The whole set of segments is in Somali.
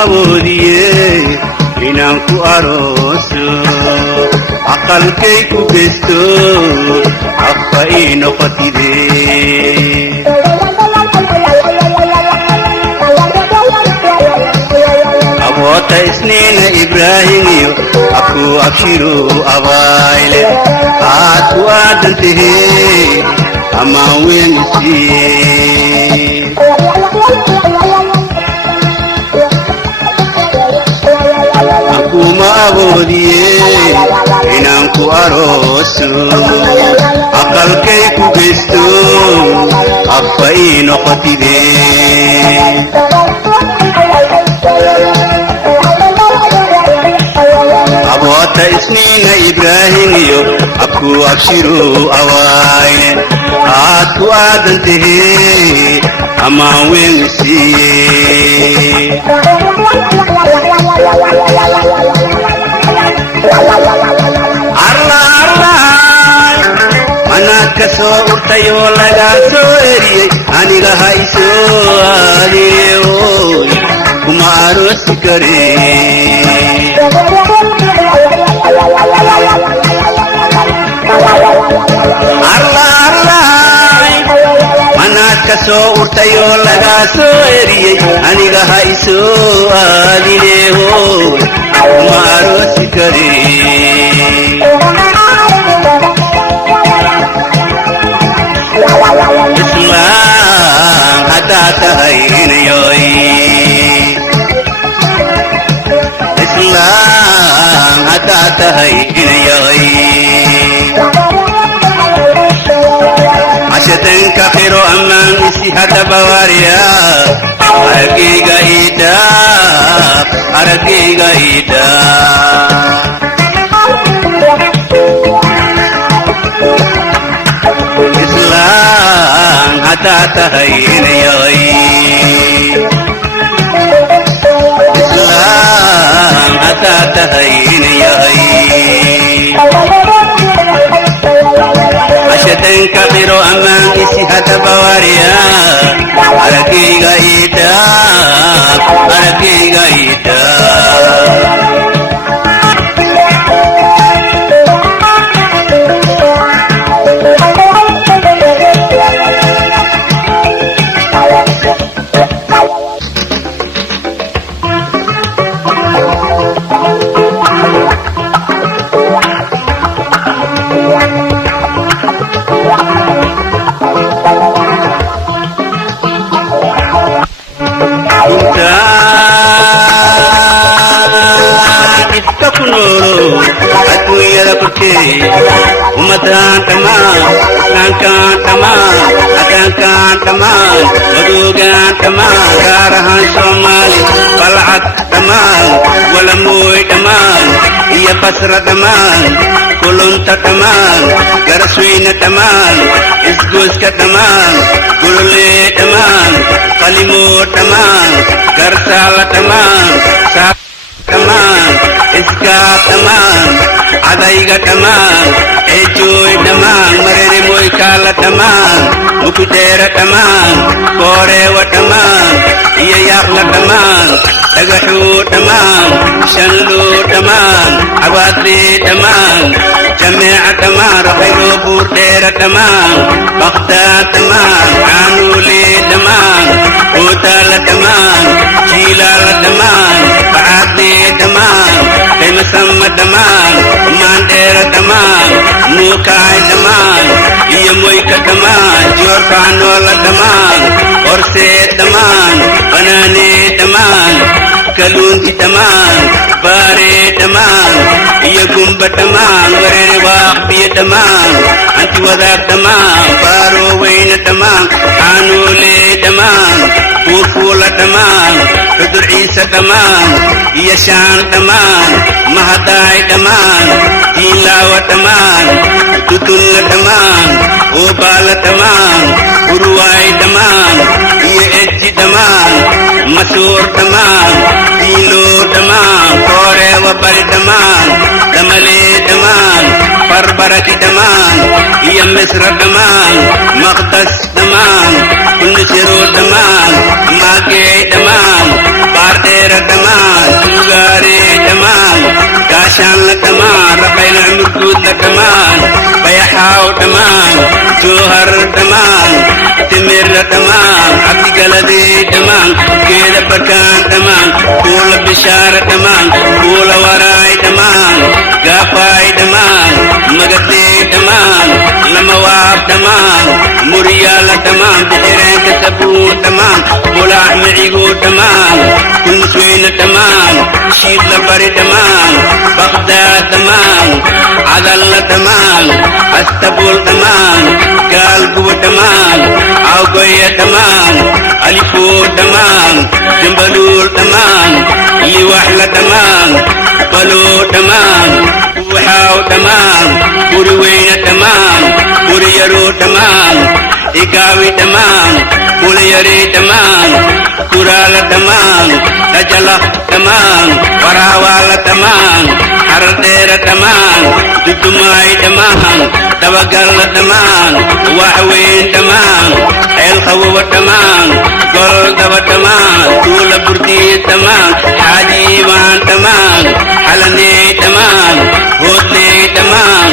awoodiye inaan ku arooso aqalkay ku gesto afka ii noqotide aboota isniina ibraahim iyo aku abshiru abayle aad ku aadantahe amaan weyn isiiye kuma awoodiye inaan ku arooso aqalkay ku gesto afka ii noqotide aboota isniina ibraahim iyo aku abshiru awaayne aad ku aadantahe amaan weyn isiiye kasoo urtayoo lagaa soo eriyey aniga haysoo aadiyoy kuma aroosi kare manaad kasoo urtayoo lagaa soo eriyey aniga haysoo aadinehoy kuma aroosi kare Islam hadaa tahay inayoy ashatanka khiro amaan isi hadaba wariya aragiga ida Islam hadaa tahay inayoy ashatanka khiro amaan isi hadaba wariya aragiga ida umadan akan tamaan madugan tamaan gaarahan Somali balcad tamaan walamoy tamaan iyo basra tamaan kulunta tamaan garasweyna tamaan isgoyska tamaan gulole tamaan qalimo tamaan garsaala tamaan tamaan iska tamaan adaiga tamaan ejoy tamaan marere moy kala tamaan mukudera tamaan korewa tamaan iya yakla tamaan dagaxu tamaan shanlu tamaan abadli tamaan jami'a tamaan rakhayro burdera tamaan bakta tamaan anuli tamaan utala tamaan jilala tamaan baadli tamaan kaymasama tamaan mandera tamaan mukai tamaan iya moika tamaan jorkanola tamaan orse tamaan banane tamaan kalunti tamaan bare tamaan iya gumba tamaan warere waqti tamaan anti wadak tamaan baro wayna tamaan anule tamaan kufula tamaan kudur isa tamaan iya shan tamaan mahadai tamaan tilawa tamaan tutul tamaan وبال تمام ورواي تمام يأتي تمام مسور تمام ديلو تمام كوري وبر تمام دملي تمام بربرك تمام يا مصر تمام مقدس تمام كل سيرو تمام ماكي تمام باردير تمام سوغاري تمام كاشان تمام ربين عمركود تمام بيحاو تمام جوهر تمام تمر تمام عبد قلبي تمام كيد بركان تمام قول بشارة تمام قول وراي تمام قافاي تمام مقدي تمام لمواب تمام مريال تمام بحرين تسبون تمام قول أحمعيقو تمام كل سوين تمام شيد لبري تمام بغداد تمام عدل تمام استبول تمام قلبو تمام عوقية تمام ألفو تمام جنبلول تمام لوحلة تمام بلو تمام وحاو تمام بروين تمام بريرو تمام إقاوي تمام بوليري تمام كرال تمام تجلق تمام وراوال تمام حردير تمام ددماي تمام توقل تمام وحوين تمام الخوة تمام قلدب تمام طول بردي تمام حديوان تمام حلني تمام هودني تمام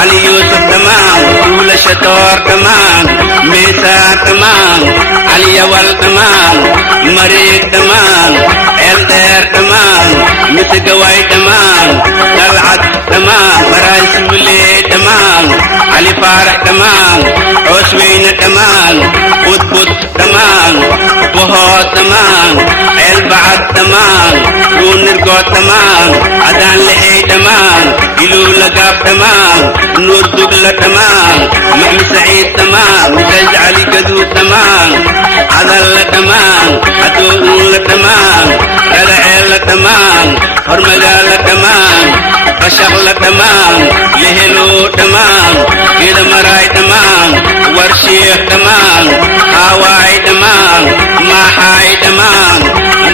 علي يوسف تمام طول شطور تمام ميسا تمام علي أول تمام مريض تمام الدير تمام مسقواي تمام طلعت تمام برايس ولي تمام علي فارح تمام عسوين تمام بوت تمام بوهو تمام البعد تمام رون القوت تمام عدان لحي تمام إلو لقاب تمام نور دقلة تمام محمد سعيد تمام مجاز علي قدو تمام عدل تمام عدول تمام رلعيل تمام هرمجال تمام بشغل تمام لهلو تمام كده مراي تمام ورشيخ تمام هواي تمام محاي تمام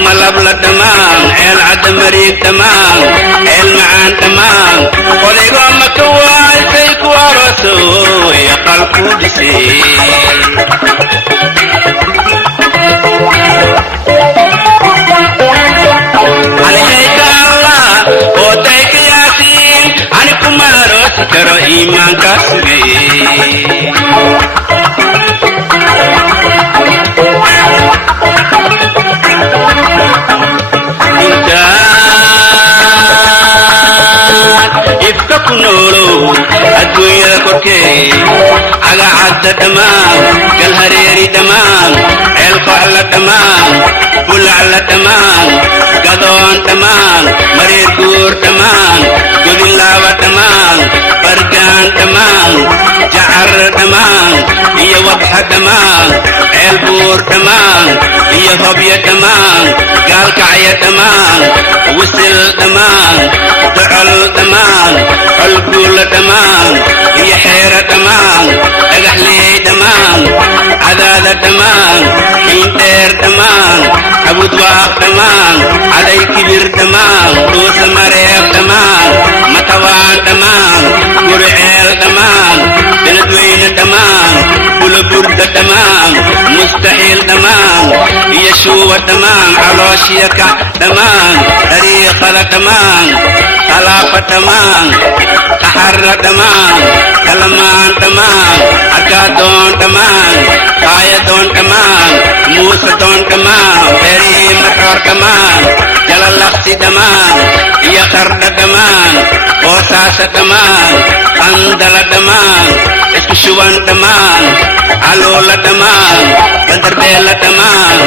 ملبلة تمام عيل عدمريك تمام عيل معان تمام قوليقو مكوال سيكو ورسو يقل قدسي عليك الله وتيك ياسين عنكم ماروس ترى إيمان كسبي يفتقنولو الدنيا كوكي على عد تمام كالهريري تمام القعلة تمام بلعلة تمام قضون تمام مرير كور تمام قدلاوة تمام برقان تمام جعر تمام هي وضحة تمام البور تمام هي فبية تمام قال كعية تمام وسل تمام تعل تمام القول تمام هي حيرة تمام أقحلي تمام عدادة تمام حينتير تمام أبو دواق تمام علي كبير تمام دوس مريب تمام متوان تمام قرعيل تمام بندوين تمام كل برد تمام مستحيل تمام يشوى تمام علوشيك تمام طريقة تمام خلافة تمام تحرى تمام كلمان تمام أكادون تمام قايدون تمام موسى دون تمام بري مطور تمام جلال لخصي تمام يقرد تمام وساسة تمام قندل تمام اسكشوان تمام علولة تمام بدر بيلة تمام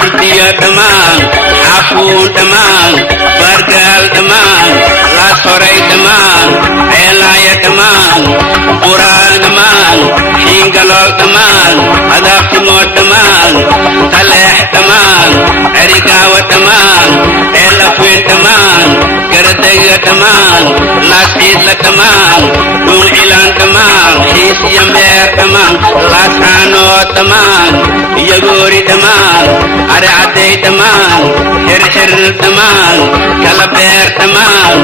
بردية تمام عفون تمام برقال تمام لا صوري تمام علاية تمام قرآن تمام حينقلول تمام أداف تموت تمام تلح تمام عرقاوة تمام علفوين تمام قرد Wadega tamang, lasit la tamang, kung ilang tamang, hisiyamber tamang, lasano tamang, yaguri tamang, ade tamang, her tamang, kalaber tamang,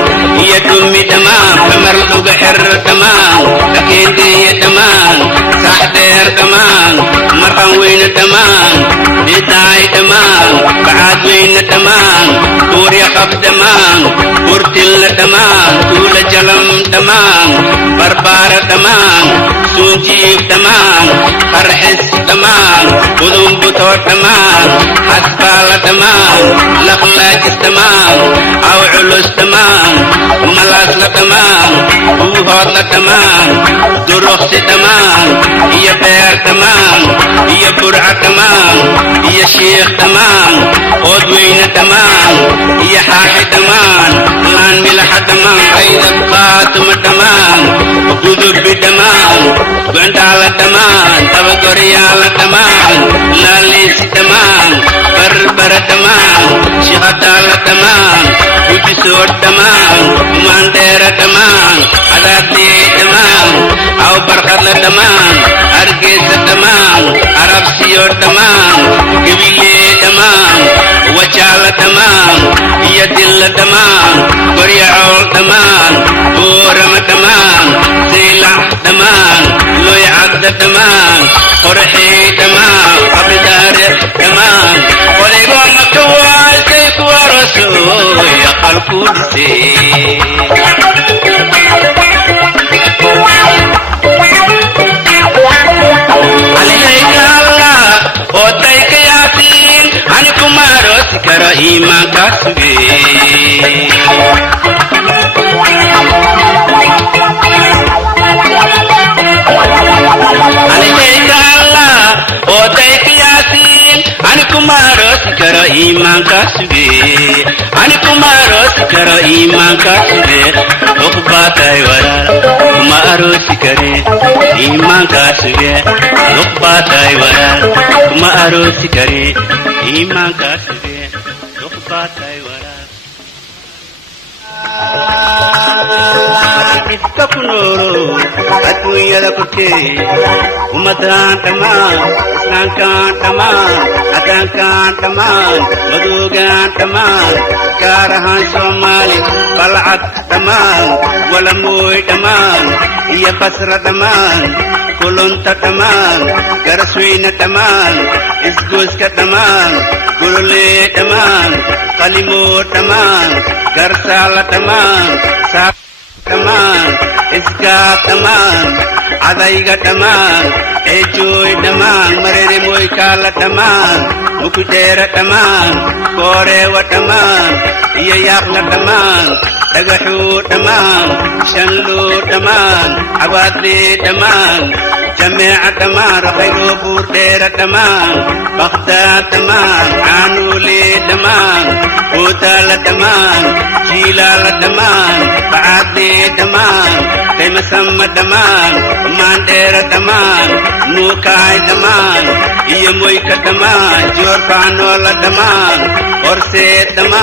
yadumi tamang, pamarluga tamang, kakindi tamang, sahder tamang, marangwin tamang, ditay tamang, kaadwin tamang, turya kap tamang, urtil tamang, tula jalam tamang, barbara tamang, sunjib tamang, karhes tamang, budung butor tamang, hasbala tamang, laklajis tamang, aw ulus tamang, malas la tamang, buhot la tamang, durok si tamang, iya ber tamang, iya bur'a tamang, iya syekh tamang, odwin tamang, iya hahi tamang, lan milah tamang, ayda qatum tamang, gudub tamang, gandala tamang, tabagoriala tamang, lalis tamang, barbar tamang, syihadala tamang, udisur tamang, mandera tamang, adati tamang, au barkatla tamang, argis tamang, arab siyor tamang, gibiye tamang, wacala tamang, yadil tamang, koryaul tamang, buram tamang, zila tamang, loyad tamang, korhi tamang, abdar tamang, kolegon makwal sekwa rasul ya qalqudsi. Ima kasbe Alayka otai kiyasin ani kumaro sikara iman kasbe ani kumaro sikara iman kasbe lokbatai wara kumaro sikare iman kasbe lokbatai wara kumaro sikare iman kasbe lokbatai wara ittakunoro atuya kutte umadan tamam sankan tamam adankan tamam madugan tamam karahan somali bal'at tamam wala moy tamam iya basra tamam kulunta tamam garaswina tamam isgus ka tamam gurule tamam kalimo tamam garsala tamam tamam iska tamam adaiga tamam ejoy tamam marere moy kala tamam mukutera tamam korewa tamam iya yakla tamam dagahu tamam shanlu tamam abadli tamam جميع تمام رخيو بورتير تمام بغداد تمام عنولي تمام بوتال تمام جيلال تمام بعدي تمام كيما سما تمام ماندير تمام نوكاي تمام يمويك تمام جوربانولا تمام ورسي تمام